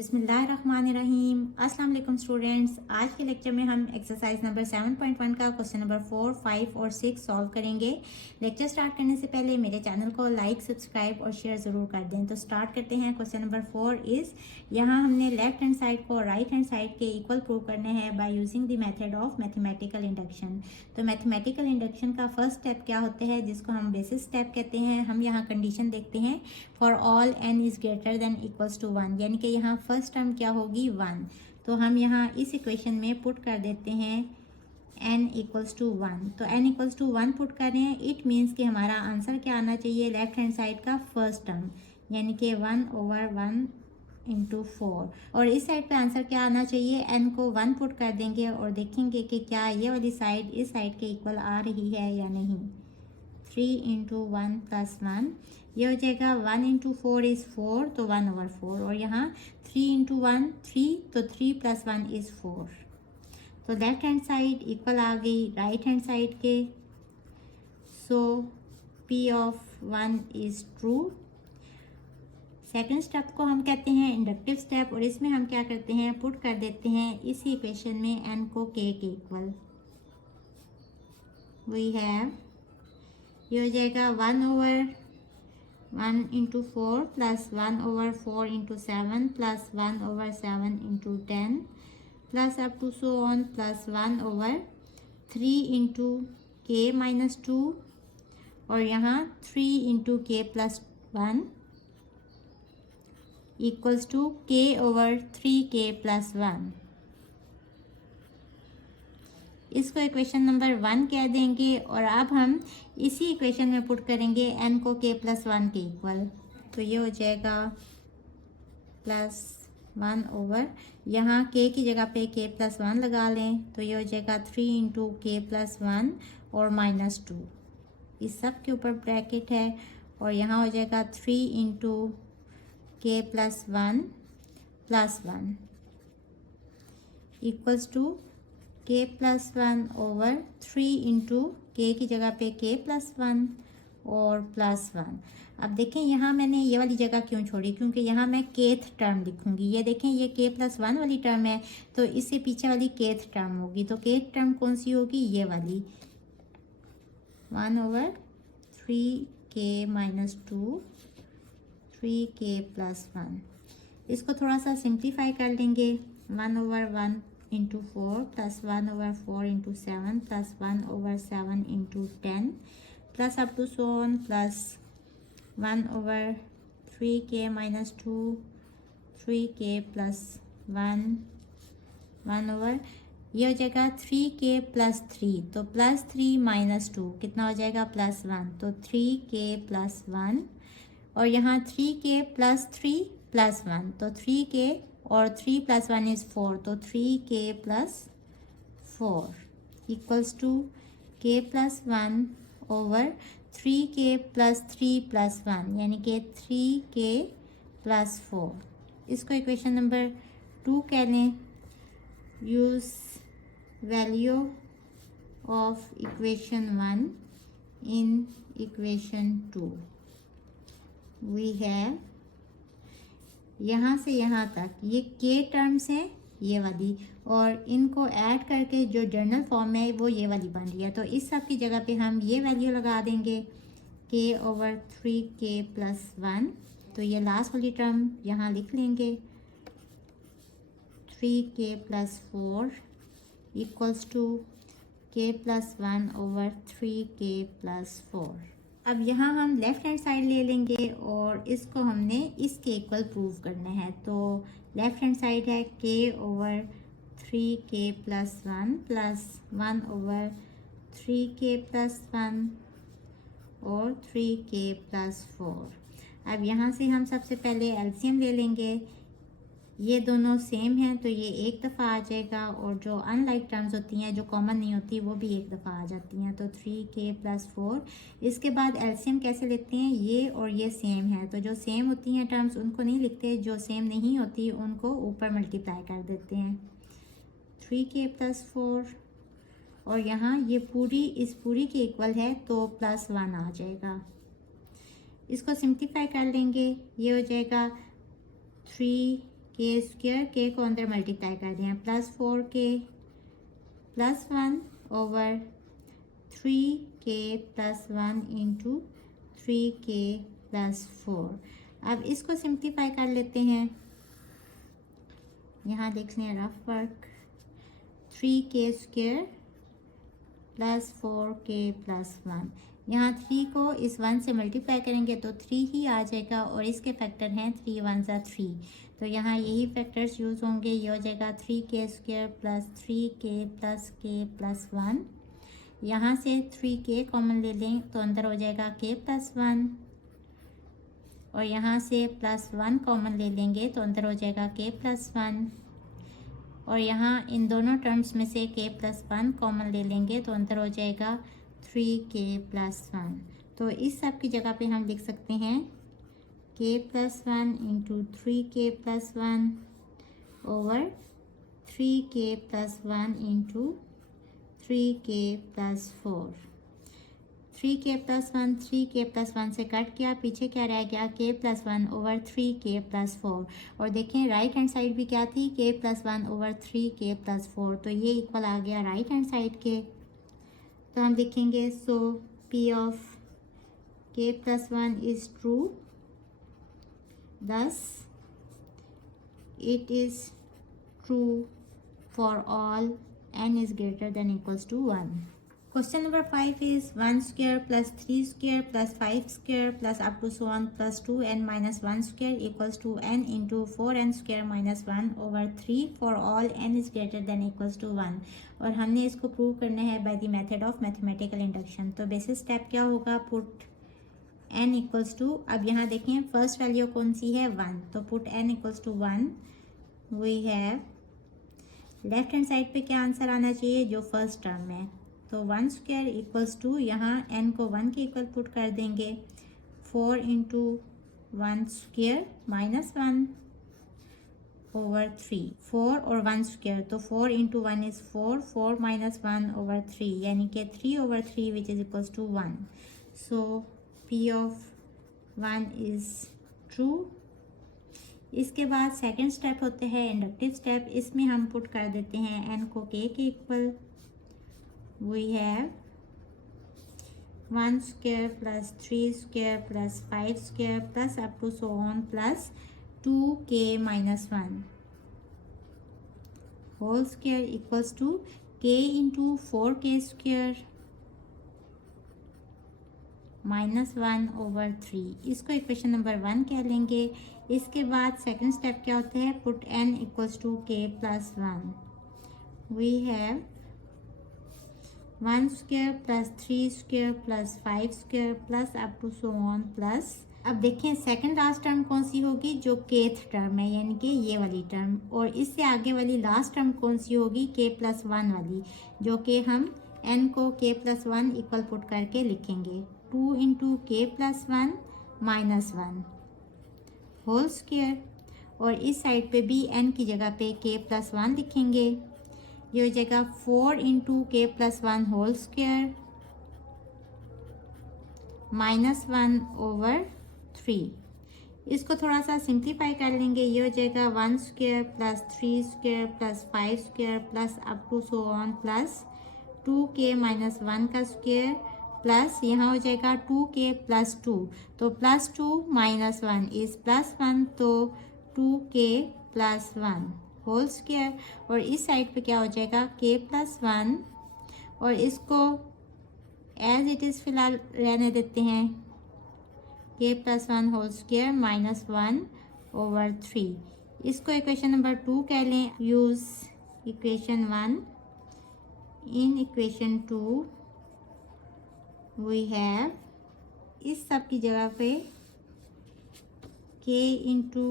बिस्मिल्लाहिर्रहमानिर्रहीम। अस्सलाम वालेकुम स्टूडेंट्स। आज के लेक्चर में हम एक्सरसाइज नंबर 7.1 का क्वेश्चन नंबर 4, 5 और 6 सॉल्व करेंगे। लेक्चर स्टार्ट करने से पहले मेरे चैनल को लाइक, सब्सक्राइब और शेयर ज़रूर कर दें। तो स्टार्ट करते हैं। क्वेश्चन नंबर 4 इज़, यहाँ हमने लेफ्ट हैंड साइड को राइट हैंड साइड के इक्वल प्रूव करने हैं by using the method of mathematical induction. तो मैथमेटिकल इंडक्शन का फर्स्ट स्टेप क्या होता है, जिसको हम बेसिस स्टेप कहते हैं। हम यहाँ कंडीशन देखते हैं, for all n is greater than equals to 1, यानी कि यहाँ फर्स्ट टर्म क्या होगी 1। तो हम यहाँ इस इक्वेशन में पुट कर देते हैं n इक्वल्स टू 1। तो n इक्वल्स टू 1 पुट कर रहे हैं। इट मीन्स कि हमारा आंसर क्या आना चाहिए, लेफ्ट हैंड साइड का फर्स्ट टर्म, यानी कि 1/1 इंटू 4। और इस साइड पे आंसर क्या आना चाहिए, n को 1 पुट कर देंगे और देखेंगे कि क्या ये वाली साइड इस साइड के इक्वल आ रही है या नहीं। 3 इंटू 1 प्लस 1, ये हो जाएगा 1 इंटू 4 इज़ 4, तो 1/4। और यहाँ 3 इंटू 1 3, तो 3 प्लस 1 इज़ 4। तो लेफ्ट हैंड साइड इक्वल आ गई राइट हैंड साइड के। सो P of 1 is true. Second step को हम कहते हैं इंडक्टिव स्टेप, और इसमें हम क्या करते हैं, पुट कर देते हैं इसी इक्वेशन में n को k के इक्वल। वी हैव, ये हो जाएगा 1/1 into 4 plus 1/4 into 7 plus 1/7 into 10 plus up to so on plus 1/3 into k minus 2, और यहाँ 3 into k plus 1 equals to k/3k plus 1। इसको इक्वेशन नंबर 1 कह देंगे। और अब हम इसी इक्वेशन में पुट करेंगे n को k प्लस 1 के इक्वल। तो ये हो जाएगा प्लस 1/, यहाँ k की जगह पे k प्लस 1 लगा लें, तो ये हो जाएगा 3 इंटू k प्लस 1 और माइनस 2। इस सब के ऊपर ब्रैकेट है, और यहाँ हो जाएगा 3 into k plus 1 plus 1 equals to k plus 1/3 into k की जगह पे k प्लस 1 और प्लस 1। अब देखें यहाँ मैंने ये वाली जगह क्यों छोड़ी, क्योंकि यहाँ मैं kth टर्म लिखूंगी। ये देखें, ये k प्लस 1 वाली टर्म है, तो इससे पीछे वाली kth टर्म होगी। तो kth टर्म कौन सी होगी, ये वाली 1/3k माइनस 2 3k प्लस 1। इसको थोड़ा सा सिंप्लीफाई कर लेंगे। 1/1 into 4 plus 1/4 into 7 plus 1/7 into 10 plus up to so on plus 1/3k minus 2 3k plus 1 ये हो जाएगा 3k प्लस 3, तो प्लस 3 माइनस 2 कितना हो जाएगा, प्लस 1, तो 3k प्लस 1। और यहाँ 3k प्लस 3 प्लस 1, तो 3k और 3 प्लस 1 इज़ 4, तो 3k plus 4 equals to k plus 1/3k plus 3 plus 1, यानी कि 3k प्लस 4। इसको इक्वेशन नंबर 2 कह लें। Use value of equation 1 in equation 2। We have, यहाँ से यहाँ तक ये k टर्म्स हैं, ये वाली, और इनको ऐड करके जो जर्नल फॉर्म है वो ये वाली बन रही है। तो इस सब की जगह पे हम ये वैल्यू लगा देंगे k/3k प्लस 1। तो ये लास्ट वाली टर्म यहाँ लिख लेंगे 3k plus 4 equals to k plus 1/3k plus 4। अब यहाँ हम लेफ़्ट हैंड साइड ले लेंगे और इसको हमने इसके इक्वल प्रूव करना है। तो लेफ़्ट हैंड साइड है k/3k plus 1 plus 1/3k plus 1 और 3k प्लस 4। अब यहाँ से हम सबसे पहले एलसीएम ले लेंगे। ये दोनों सेम हैं, तो ये एक दफ़ा आ जाएगा, और जो अनलाइक टर्म्स होती हैं, जो कॉमन नहीं होती, वो भी एक दफ़ा आ जाती हैं। तो 3k प्लस 4। इसके बाद एलसीएम कैसे लेते हैं, ये और ये सेम है, तो जो सेम होती हैं टर्म्स उनको नहीं लिखते, जो सेम नहीं होती उनको ऊपर मल्टीप्लाई कर देते हैं। 3k प्लस 4, और यहाँ ये पूरी इस पूरी के इक्वल है, तो प्लस 1 आ जाएगा। इसको सिंप्लीफाई कर लेंगे, ये हो जाएगा 3 के स्क्वायर, के को अंदर मल्टीप्लाई कर दें, +4k + 1 over 3k + 1 into 3k + 4। अब इसको सिंप्लीफाई कर लेते हैं। यहाँ देख लें rough work, 3k square + 4k + 1। यहाँ 3 को इस 1 से मल्टीप्लाई करेंगे तो 3 ही आ जाएगा और इसके फैक्टर हैं 3 1 ज़ा 3, तो यहाँ यही फैक्टर्स यूज़ होंगे। ये हो जाएगा 3k स्क्वायर + 3k + k + 1। यहाँ से 3k कॉमन ले लें तो अंदर हो जाएगा k + 1, और यहाँ से +1 कॉमन ले लेंगे तो अंदर हो जाएगा k + 1, और यहाँ इन दोनों टर्म्स में से k + 1 कॉमन ले लेंगे तो अंदर हो जाएगा 3k + 1। तो इस सब की जगह पे हम लिख सकते हैं k + 1 into 3k + 1 over 3k + 1 into 3k + 4। 3k + 1 3k + 1 से कट किया, पीछे क्या रह गया k + 1 ओवर 3k + 4। और देखें राइट हैंड साइड भी क्या थी, k + 1 ओवर 3k + 4, तो ये इक्वल आ गया राइट हैंड साइड के। तो हम लिखेंगे सो p of k + 1 is true, thus it is true for all n is greater than equals to 1. Question number 5 is 1 square plus 3 square plus 5 square plus up to so on plus 2n minus 1 square equals to n into 4n square minus 1 over 3 for all n is greater than equals to 1। और हमने इसको prove करना है by the method of mathematical induction. तो basis step क्या होगा, put n equals to, अब यहाँ देखें फर्स्ट वैल्यू कौन सी है 1, तो put n equals to 1। We have left hand side पे क्या आंसर आना चाहिए, जो फर्स्ट टर्म है, तो 1 स्क्वायर इक्वल्स टू, यहाँ n को 1 के इक्वल पुट कर देंगे, 4 इंटू 1 स्क्वायर माइनस 1 ओवर 3, 4 और 1 स्क्वायर, तो 4 इंटू 1 इज़ 4, 4 माइनस 1 ओवर 3, यानी कि 3 over 3 which is equals to 1। So p of 1 is true. इसके बाद सेकंड स्टेप होते हैं इंडक्टिव स्टेप, इसमें हम पुट कर देते हैं n को k के इक्वल। We have 1 square plus 3 square plus 5 square plus up to so on plus 2k minus 1 whole square equals to k into 4k square minus 1 over 3। इसको इक्वेशन नंबर 1 कह लेंगे। इसके बाद सेकंड स्टेप क्या होता है, put n equals to k plus 1। We have 1 square plus 3 square plus 5 square plus up to so on plus, अब देखें सेकंड लास्ट टर्म कौन सी होगी, जो kth टर्म है, यानी कि ये वाली टर्म, और इससे आगे वाली लास्ट टर्म कौन सी होगी, k प्लस 1 वाली, जो कि हम n को k प्लस 1 इक्वल पुट करके लिखेंगे, 2 into k plus 1 minus 1 whole square, और इस साइड पे भी n की जगह पे k प्लस 1 लिखेंगे, ये हो जाएगा 4 into k plus 1 whole square minus 1 over 3। इसको थोड़ा सा सिंप्लीफाई कर लेंगे, ये हो जाएगा 1 square plus 3 square plus 5 square plus up to so on plus 2k minus 1 का स्क्वायर प्लस यहाँ हो जाएगा 2k प्लस 2, तो प्लस 2 माइनस 1 इज प्लस 1, तो 2k प्लस 1 होल स्क्वायर, और इस साइड पे क्या हो जाएगा k प्लस 1, और इसको एज इट इज़ फिलहाल रहने देते हैं, k plus 1 whole square minus 1 over 3। इसको इक्वेशन नंबर 2 कह लें। Use equation 1, in equation 2 we have, इस सब की जगह पे k into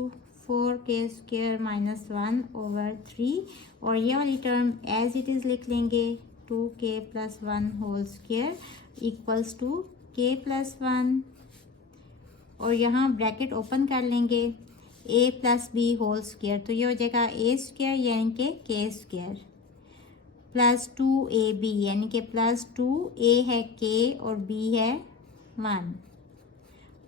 4k square minus 1 over 3, और ये वाली टर्म एज इट इज़ लिख लेंगे, 2k plus 1 whole square equals to k plus 1, और यहाँ ब्रैकेट ओपन कर लेंगे, a plus b whole square, तो ये हो जाएगा a स्क्वायर यानी कि k स्क्वायर प्लस 2ab यानी कि प्लस 2a है k और b है 1,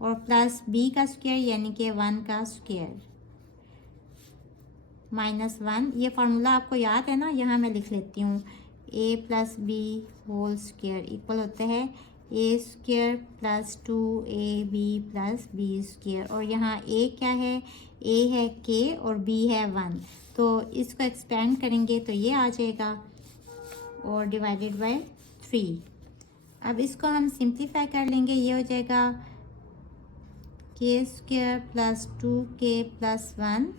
और प्लस b का स्क्वायर यानी कि 1 का स्क्वायर -1। ये फार्मूला आपको याद है ना, यहाँ मैं लिख लेती हूँ। a plus b whole square equal होता है a square plus 2ab plus b square. और यहाँ a क्या है, a है k और b है 1, तो इसको एक्सपेंड करेंगे तो ये आ जाएगा और डिवाइडेड बाय 3। अब इसको हम सिंप्लीफाई कर लेंगे, ये हो जाएगा k square plus 2k plus 1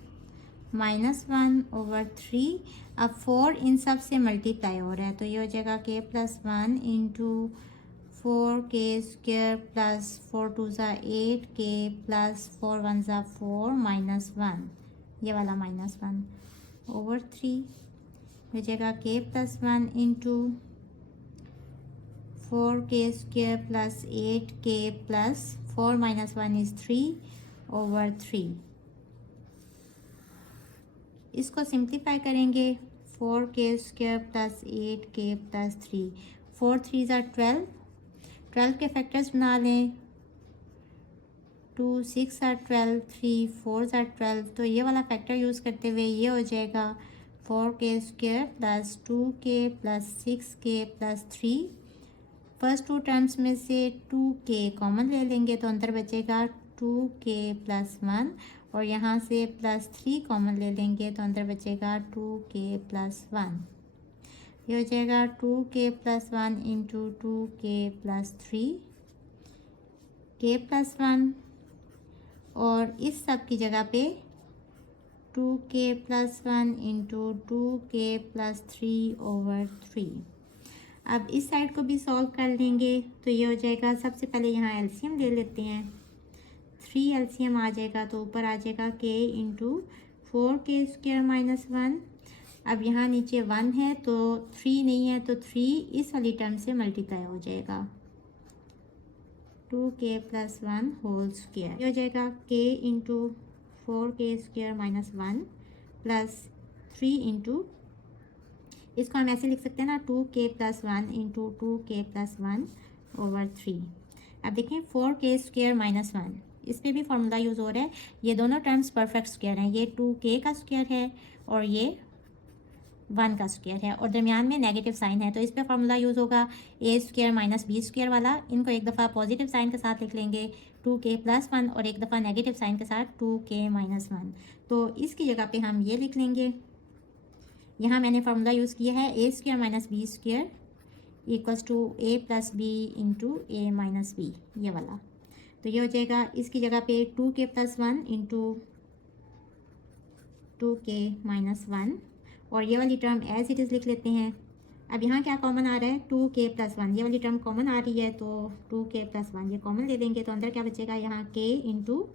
-1/3। अब 4 इन सब से मल्टीप्लाई हो रहा है तो ये हो जाएगा k plus 1 into 4k square plus 4 2 ज़ा 8k प्लस 4 1 ज़ा 4 -1, ये वाला -1/3 हो जाएगा k plus 1 into 4k square plus 8k plus 4 -1 is 3/3। इसको सिंप्लीफाई करेंगे, 4k square plus 8k plus 3, 4 3 ज़ा 12, 12 के फैक्टर्स बना लें, 2 6 ज़ा 12, 3 4 ज़ा 12, तो ये वाला फैक्टर यूज़ करते हुए ये हो जाएगा 4k square plus 2k plus 6k plus 3। First two terms में से 2k कॉमन ले लेंगे तो अंदर बचेगा 2k प्लस 1, और यहाँ से प्लस 3 कॉमन ले लेंगे तो अंदर बचेगा 2k प्लस 1। ये हो जाएगा 2k plus 1 into 2k plus 3 k plus 1, और इस सब की जगह पे 2k plus 1 into 2k plus 3/3। अब इस साइड को भी सॉल्व कर लेंगे तो ये हो जाएगा, सबसे पहले यहाँ एलसीएम ले लेते हैं, 3 एलसीएम आ जाएगा तो ऊपर आ जाएगा k into 4k square minus 1। अब यहाँ नीचे 1 है तो 3 नहीं है तो 3 इस वाली टर्म से मल्टीप्लाई हो जाएगा, 2k प्लस 1 होल स्क्वायर। ये हो जाएगा k into 4k square minus 1 plus 3 into, इसको हम ऐसे लिख सकते हैं ना, 2k plus 1 into 2k plus 1/3। अब देखें 4k स्क्वायर माइनस 1, इस पर भी फार्मूला यूज़ हो रहा है। ये दोनों टर्म्स परफेक्ट स्क्वायर हैं, ये 2k का स्क्वायर है और ये 1 का स्क्वायर है, और दरमियान में नेगेटिव साइन है तो इस पर फार्मूला यूज़ होगा a square minus b square वाला। इनको एक दफ़ा पॉजिटिव साइन के साथ लिख लेंगे 2k प्लस 1, और एक दफ़ा नेगेटिव साइन के साथ 2k माइनस 1, तो इसकी जगह पे हम ये लिख लेंगे। यहाँ मैंने फार्मूला यूज़ किया है a square minus b square equals to a plus b into a minus b, ये वाला। तो ये हो जाएगा, इसकी जगह पे 2k plus 1 into 2k minus 1, और ये वाली टर्म एज इट इज़ लिख लेते हैं। अब यहाँ क्या कॉमन आ रहा है, 2k प्लस 1, ये वाली टर्म कॉमन आ रही है तो 2k प्लस 1 ये कॉमन ले लेंगे तो अंदर क्या बचेगा, यहाँ k इंटू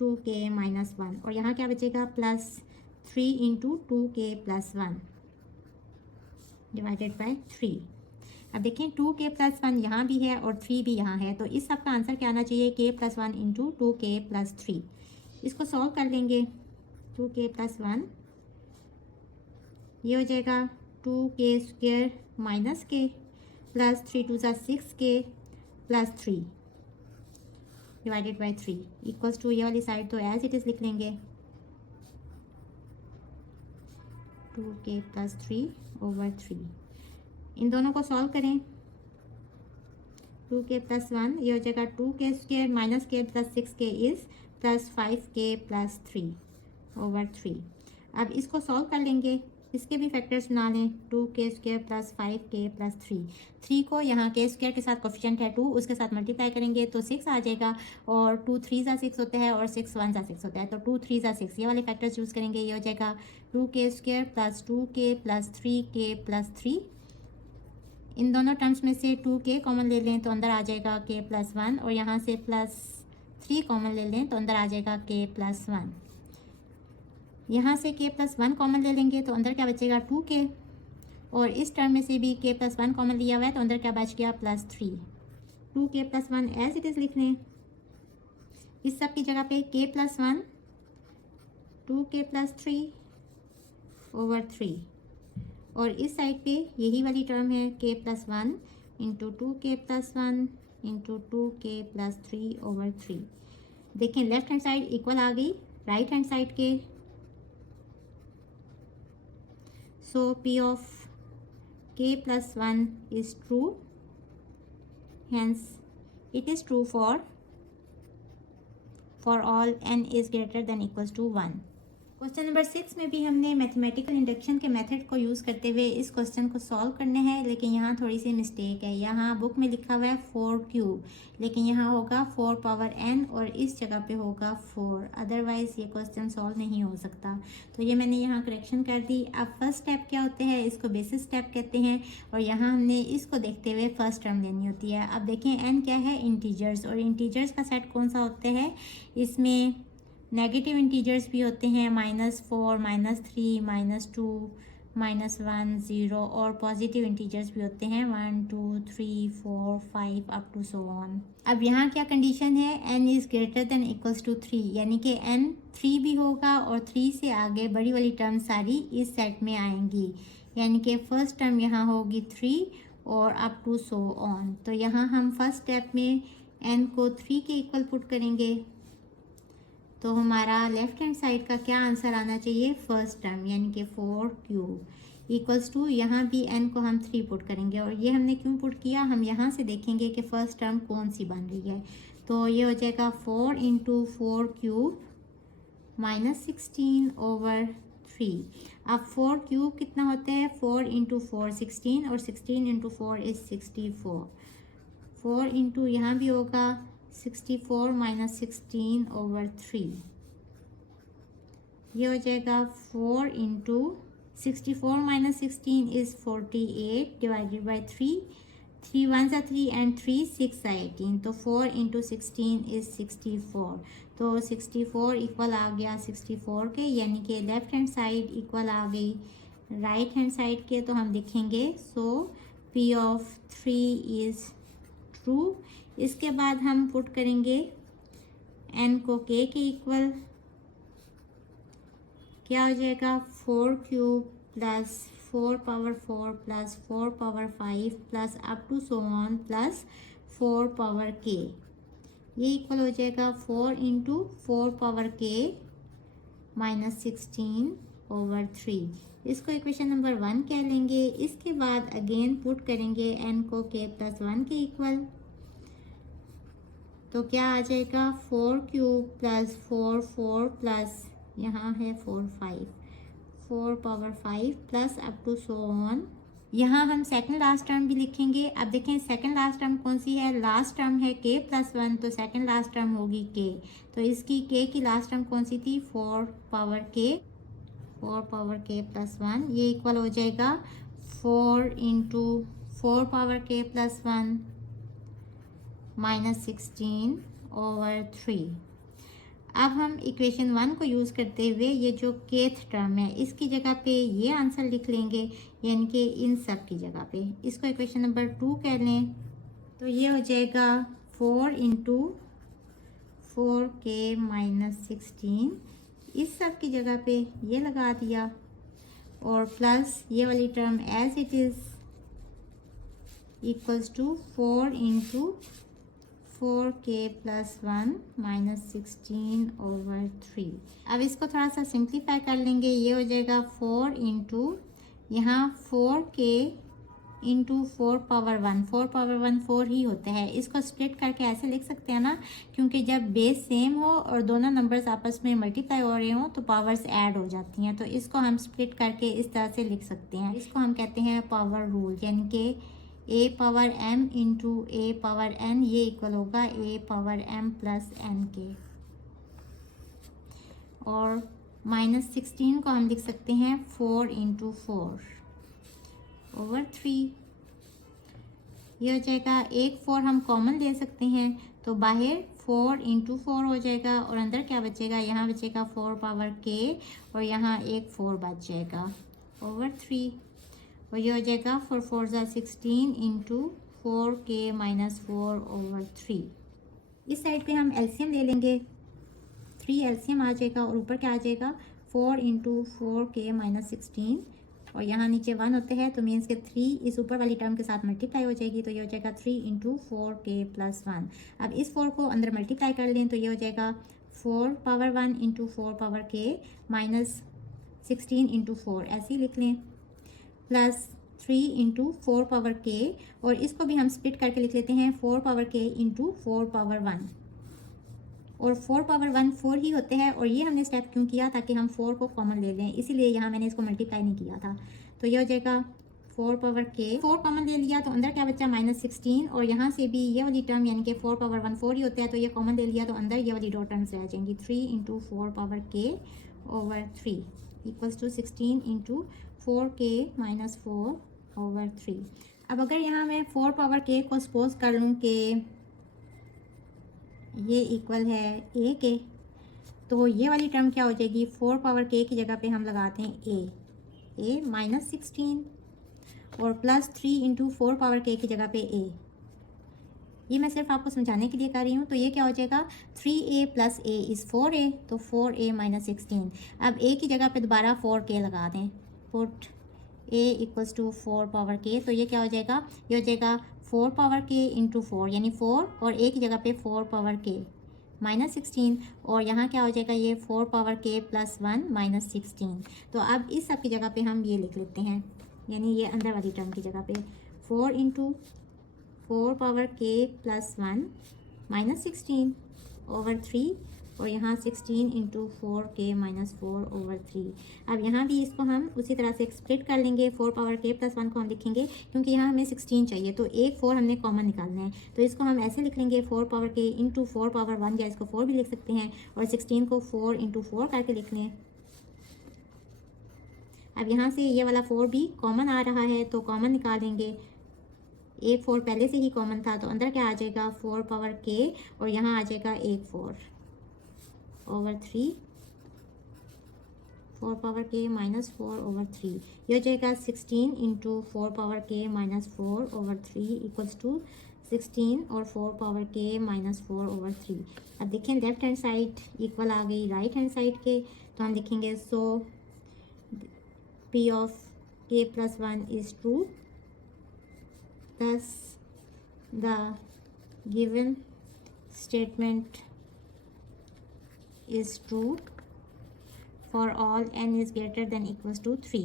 2k माइनस 1, और यहाँ क्या बचेगा plus 3 into 2k plus 1 divided by 3। अब देखें 2k प्लस 1 यहाँ भी है और 3 भी यहाँ है, तो इस सब का आंसर क्या आना चाहिए, k plus 1 into 2k plus 3। इसको सॉल्व कर लेंगे, 2k प्लस 1 ये हो जाएगा 2k square minus k plus 3 2 ज़ा 6k plus 3 divided by 3 equals to, ये वाली साइड तो एज इट इज़ लिख लेंगे 2k प्लस 3/3। इन दोनों को सॉल्व करें, 2k प्लस 1 ये हो जाएगा 2k square minus k plus 6k is plus 5k plus 3/3। अब इसको सॉल्व कर लेंगे, इसके भी फैक्टर्स बना लें, 2k square plus 5k plus 3 को यहाँ k स्क्वायर के साथ कोफिशिएंट है 2, उसके साथ मल्टीप्लाई करेंगे तो 6 आ जाएगा, और 2 3 ज़ा 6 होता है और 6 1 ज़ा 6 होता है, तो 2 3 ज़ा 6 ये वाले फैक्टर्स यूज़ करेंगे। ये हो जाएगा 2k square plus 2k plus 3k plus 3। इन दोनों टर्म्स में से 2k कॉमन ले लें तो अंदर आ जाएगा k प्लस 1, और यहाँ से प्लस 3 कॉमन ले लें तो अंदर आ जाएगा k प्लस 1। यहाँ से k प्लस 1 कॉमन ले लेंगे तो अंदर क्या बचेगा 2k, और इस टर्म में से भी k प्लस 1 कॉमन लिया हुआ है तो अंदर क्या बच गया plus 3। 2k plus 1 as it is लिख लें, इस सब की जगह पे k प्लस 1 2k प्लस 3/3, और इस साइड पे यही वाली टर्म है k plus 1 into 2k plus 1 into 2k plus 3/3। देखें लेफ्ट हैंड साइड इक्वल आ गई राइट हैंड साइड के, So P of k plus 1 is true. Hence, it is true for all n is greater than equals to 1. Question number 6 में भी हमने mathematical induction के method को use करते हुए इस क्वेश्चन को सॉल्व करने हैं, लेकिन यहाँ थोड़ी सी मिस्टेक है। यहाँ बुक में लिखा हुआ है 4 क्यूब, लेकिन यहाँ होगा 4 पावर n और इस जगह पे होगा 4, अदरवाइज़ ये क्वेश्चन सॉल्व नहीं हो सकता। तो ये मैंने यहाँ करेक्शन कर दी। अब फर्स्ट स्टेप क्या होते हैं, इसको बेसिस स्टेप कहते हैं, और यहाँ हमने इसको देखते हुए फर्स्ट टर्म लेनी होती है। अब देखें n क्या है, इंटीजर्स, और इंटीजर्स का सेट कौन सा होते हैं, इसमें नेगेटिव इंटीजर्स भी होते हैं, -4, -3, -2, -1, 0, और पॉजिटिव इंटीजर्स भी होते हैं 1, 2, 3, 4, 5 अप टू सो ऑन। अब यहाँ क्या कंडीशन है, n is greater than equals to 3, यानी कि n 3 भी होगा और 3 से आगे बड़ी वाली टर्म सारी इस सेट में आएंगी, यानी कि फर्स्ट टर्म यहाँ होगी 3 और अप टू सो ऑन। तो यहाँ हम फर्स्ट स्टेप में n को 3 के इक्वल पुट करेंगे, तो हमारा लेफ्ट हैंड साइड का क्या आंसर आना चाहिए, फर्स्ट टर्म, यानी कि 4 क्यूब इक्वल्स टू, यहाँ भी n को हम 3 पुट करेंगे। और ये हमने क्यों पुट किया, हम यहाँ से देखेंगे कि फर्स्ट टर्म कौन सी बन रही है। तो ये हो जाएगा 4 इंटू 4 क्यूब -16 ओवर 3। अब 4 क्यूब कितना होता है, 4 इंटू 4 16, और 16 इंटू 4 इज़ 64। 4 इंटू यहाँ भी होगा 64 -16 ओवर 3, ये हो जाएगा 4 इंटू 64 -16 इज़ 48 डिवाइडेड बाई 3, 3 1 सा 3 एंड 3 6 सा 18, तो 4 इंटू 16 इज़ 64। तो 64 इक्वल आ गया 64 के, यानी कि लेफ्ट हैंड साइड इक्वल आ गई राइट हैंड साइड के। तो हम लिखेंगे सो P ऑफ 3 इज़ ट्रू। इसके बाद हम पुट करेंगे n को k के इक्वल, क्या हो जाएगा 4 cube plus 4 power 4 plus 4 power 5 plus up to so on plus 4 power k, ये इक्वल हो जाएगा 4 इंटू 4 पावर k -16 ओवर 3। इसको इक्वेशन नंबर 1 कह लेंगे। इसके बाद अगेन पुट करेंगे n को k प्लस 1 के इक्वल, तो क्या आ जाएगा 4 क्यूब प्लस 4 4 प्लस यहाँ है 4 5 4 power 5 plus up to so on. यहाँ हम सेकंड लास्ट टर्म भी लिखेंगे। अब देखें सेकंड लास्ट टर्म कौन सी है, लास्ट टर्म है k प्लस 1, तो सेकंड लास्ट टर्म होगी k। तो इसकी k की लास्ट टर्म कौन सी थी, 4 पावर k प्लस 1, ये इक्वल हो जाएगा 4 into 4 power k plus 1 -16 over 3। अब हम इक्वेशन 1 को यूज़ करते हुए ये जो केथ टर्म है इसकी जगह पे ये आंसर लिख लेंगे, यानी कि इन सब की जगह पे इसको इक्वेशन नंबर 2 कह लें। तो ये हो जाएगा 4 इंटू 4k -16, इस सब की जगह पे ये लगा दिया, और प्लस ये वाली term as it is equals to 4 into 4k plus 1 -16 over 3। अब इसको थोड़ा सा सिंप्लीफाई कर लेंगे, ये हो जाएगा 4 इंटू यहाँ 4k इंटू 4 पावर 1, 4 पावर 1 4 ही होता है। इसको स्प्लिट करके ऐसे लिख सकते हैं ना, क्योंकि जब बेस सेम हो और दोनों नंबर्स आपस में मल्टीप्लाई हो रहे हों तो पावर्स ऐड हो जाती हैं। तो इसको हम स्प्लिट करके इस तरह से लिख सकते हैं। इसको हम कहते हैं पावर रूल, यानी कि a power m into a power n, ये इक्वल होगा a power m plus n के। और -16 को हम लिख सकते हैं 4 इंटू 4 ओवर 3, ये हो जाएगा। एक 4 हम कॉमन ले सकते हैं, तो बाहर 4 इंटू 4 हो जाएगा, और अंदर क्या बचेगा, यहाँ बचेगा 4 पावर k, और यहाँ एक 4 बच जाएगा ओवर 3, और ये हो जाएगा 4 4 ज़ा 16 इंटू 4k -4 ओवर 3। इस साइड पे हम एलसीएम ले लेंगे, 3 एलसीएम आ जाएगा, और ऊपर क्या आ जाएगा 4 इंटू 4k -16, और यहाँ नीचे 1 होते हैं, तो मीन्स के 3 इस ऊपर वाली टर्म के साथ मल्टीप्लाई हो जाएगी, तो ये हो जाएगा 3 इंटू 4k प्लस 1। अब इस 4 को अंदर मल्टीप्लाई कर लें, तो ये हो जाएगा 4 power 1 into 4 power k -16 into 4, ऐसे ही लिख लें। प्लस 3 इंटू 4 पावर के, और इसको भी हम स्प्लिट करके लिख लेते हैं 4 पावर के इंटू 4 पावर 1, और 4 पावर 1 4 ही होते हैं। और ये हमने स्टेप क्यों किया, ताकि हम 4 को कॉमन ले लें, इसीलिए यहाँ मैंने इसको मल्टीप्लाई नहीं किया था। तो ये हो जाएगा 4 पावर के, 4 कॉमन ले लिया तो अंदर क्या बचा -16, और यहाँ से भी ये वाली टर्म यानी कि 4 पावर 1 4 ही होता है, तो ये कॉमन ले लिया तो अंदर ये वाली दो टर्म्स रह जाएंगी। 3 इंटू 4 पावर के ओवर 3 इक्वल्स टू 16 इंटू 4 के माइनस 4 ओवर 3। अब अगर यहाँ मैं 4 पावर के को सपोज कर लूँ कि ये इक्वल है ए के, तो ये वाली टर्म क्या हो जाएगी, 4 पावर के की जगह पे हम लगाते हैं ए -16, और प्लस 3 इंटू 4 पावर के की जगह पे ए। ये मैं सिर्फ आपको समझाने के लिए कर रही हूँ। तो ये क्या हो जाएगा, 3a plus A is 4a, तो 4a -16। अब a की जगह पे दोबारा 4k लगा दें, put a equals to 4 power k, तो ये क्या हो जाएगा, ये हो जाएगा 4 पावर k इंटू 4 यानी 4, और a की जगह पे 4 पावर k -16, और यहाँ क्या हो जाएगा, ये 4 पावर k प्लस 1 -16। तो अब इस सब की जगह पे हम ये लिख लेते हैं, यानी ये अंदर वाली टर्म की जगह पे 4 into 4 power k plus 1 -16 over 3, और यहाँ 16 इंटू 4k माइनस 4 ओवर 3। अब यहाँ भी इसको हम उसी तरह से स्प्लिट कर लेंगे, 4 पावर k प्लस 1 को हम लिखेंगे क्योंकि यहाँ हमें 16 चाहिए, तो एक 4 हमने कॉमन निकालना है, तो इसको हम ऐसे लिख लेंगे 4 पावर k इंटू 4 पावर 1, या इसको 4 भी लिख सकते हैं, और 16 को 4 इंटू 4 करके लिख लें। अब यहाँ से ये वाला 4 भी कॉमन आ रहा है, तो कॉमन निकालेंगे, एक 4 पहले से ही कॉमन था, तो अंदर क्या आ जाएगा 4 पावर k, और यहाँ आ जाएगा एक 4 over 3, 4 power k minus 4 over 3, ये हो जाएगा 16 into 4 power k minus 4 over 3 equals to 16 और 4 पावर k माइनस 4 ओवर 3। अब देखें लेफ्ट हैंड साइड इक्वल आ गई राइट हैंड साइड के, तो हम लिखेंगे सो p of k plus 1 is true, thus the given statement is true for all n is greater than equals to 3।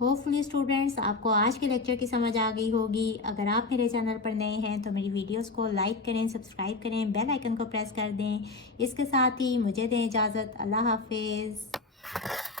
Hopefully students आपको आज के लेक्चर की समझ आ गई होगी। अगर आप मेरे चैनल पर नए हैं तो मेरी वीडियोस को लाइक करें, सब्सक्राइब करें, बेल आइकन को प्रेस कर दें। इसके साथ ही मुझे दें इजाज़त। अल्लाह हाफिज़।